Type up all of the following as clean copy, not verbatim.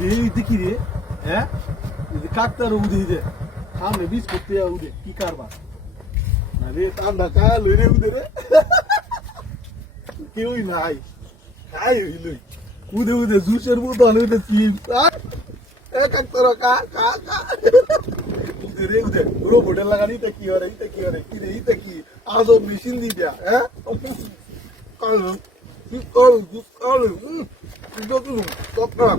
দেখি রে হ্যাঁ কাকতার উদে দে সামনে বিষ করতে উদে কি কারবার না রে ঠান্ডা কাল রে উদে রে কেউই নাই কাই হইলই উদে উদে জুসের মতো উদে চিপ কাকতার কা কা কা উদে রে উদে রোবটের লাগানি তা কি হরে ইতা কি হরে কি রে ইতা কি আজব মেশিন দিয়া হ্যাঁ কাল কি কাল 이거 좀 떴다.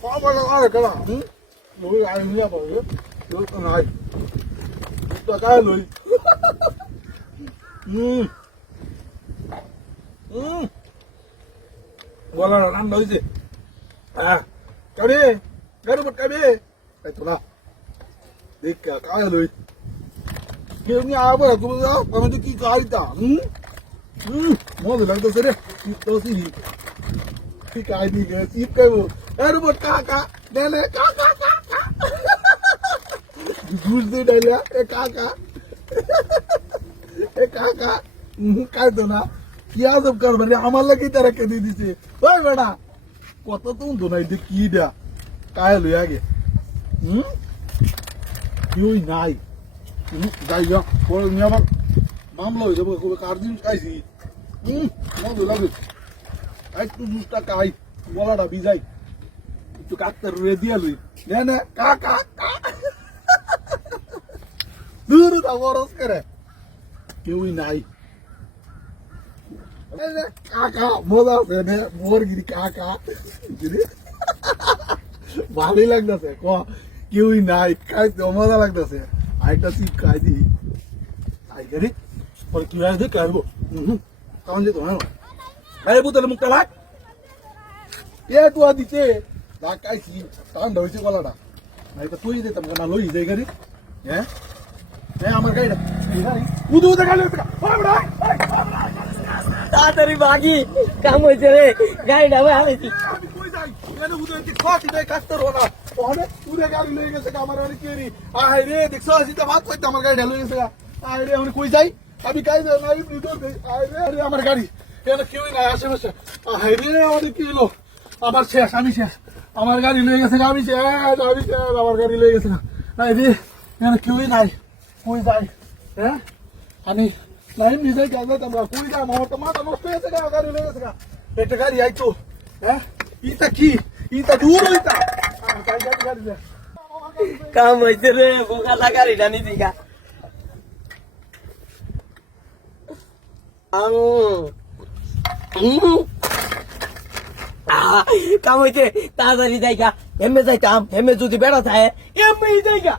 빠바라 알아 가라. 응? 너희 아이야 봐. 너희 건 아이. 또 가야 너희. 뭐라 난 너희지. 아. 가리. 가리 못 가비. 아이 돌아. 내가 가야 너희. 걔니 아버라 그러자. 나한테 기 가리다. 응? 뭐들 난도 그래. 너지. ঠিক আইডি চিপ কইবো এর উপর কাকা দেলে কাকা কাকা ঘুষ দে ডাইলা এ কাকা কাই তো না কি আজব করবে রে আমার লাগি তারা কে দিয়ে দিছে ওই বেটা কত তো উন্দো নাই দে কি দা কায় লই আগে কিউই নাই যাই যা পরে নিয়ে আবার মামলা হয়ে যাবো কার দিন খাইছি মজা লাগে একটু 2 টাকা আই বলাটা বিজাই একটু কাকতে রয়ে দিয়ে লই নে কাকা দূর দা বরস করে কেউই নাই কাকা মজা আছে নে মোরগিরি কাকা ভালোই লাগতেছে ক কেউই নাই খাইতে মজা লাগতেছে আইটা চিপ খাই দি আই গরি পরে কি হয় দেখে আসবো কারণ যে তোমার আরে বুতলে মুখটা লাগ এ তুই দিতে লাগাইছি কারণ ধরেছি গলাটা নাই তো তুই দিতাম না লই যাই গাড়ি হ্যাঁ হ্যাঁ আমার গাড়িটা উদু উদু গাড়ি তাড়াতাড়ি বাগি কাম হয়েছে রে গাড়িটা আমি আনেছি আমি কই যাই এনে উদু কি খাটি দেই কাটতে রো না ওখানে তুই গাড়ি লয়ে গেছে আমার আর কি রে আয় রে দেখছ আসিতে ভাত কইতে আমার গাড়ি লয়ে গেছে আয় রে আমি কই যাই আমি কাই যাই না আমি দৌড় দেই আয় রে আমার গাড়ি এনে কেউই নাই আশেপাশে আয় রে আমাদের কি হলো আমার শেষ আমি শেষ আমার গাড়ি লয়ে গেছে আমি শেষ আমার গাড়ি লয়ে গেছে আয় রে এনে কেউই নাই কই যাই হ্যাঁ আমি নাই নিজেই কাজ আমরা কই যাই আমার তো মাথা নষ্ট হয়েছে গাড়ি লয়ে গেছে একটা গাড়ি আইতো হ্যাঁ ইটা কি ইটা দূর হইতা গাড়ি কাম হয়েছে রে বোকা গাড়িটা নিবি গা কাম হয়েছে তাড়াতাড়ি যাইগা এমে যাইতাম এমে যদি বেড়া থাকে এমনি যাইগা